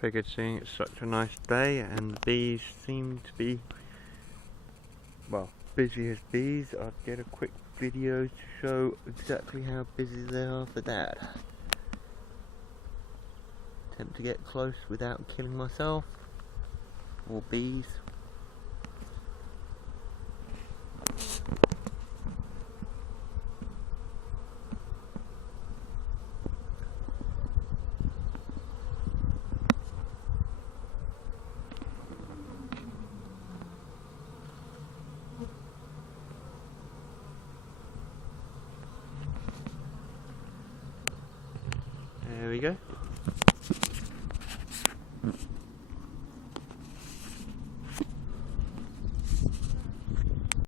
figured seeing it's such a nice day and the bees seem to be, well, busy as bees, I'd get a quick video to show exactly how busy they are for that. Attempt to get close without killing myself or bees. There we go.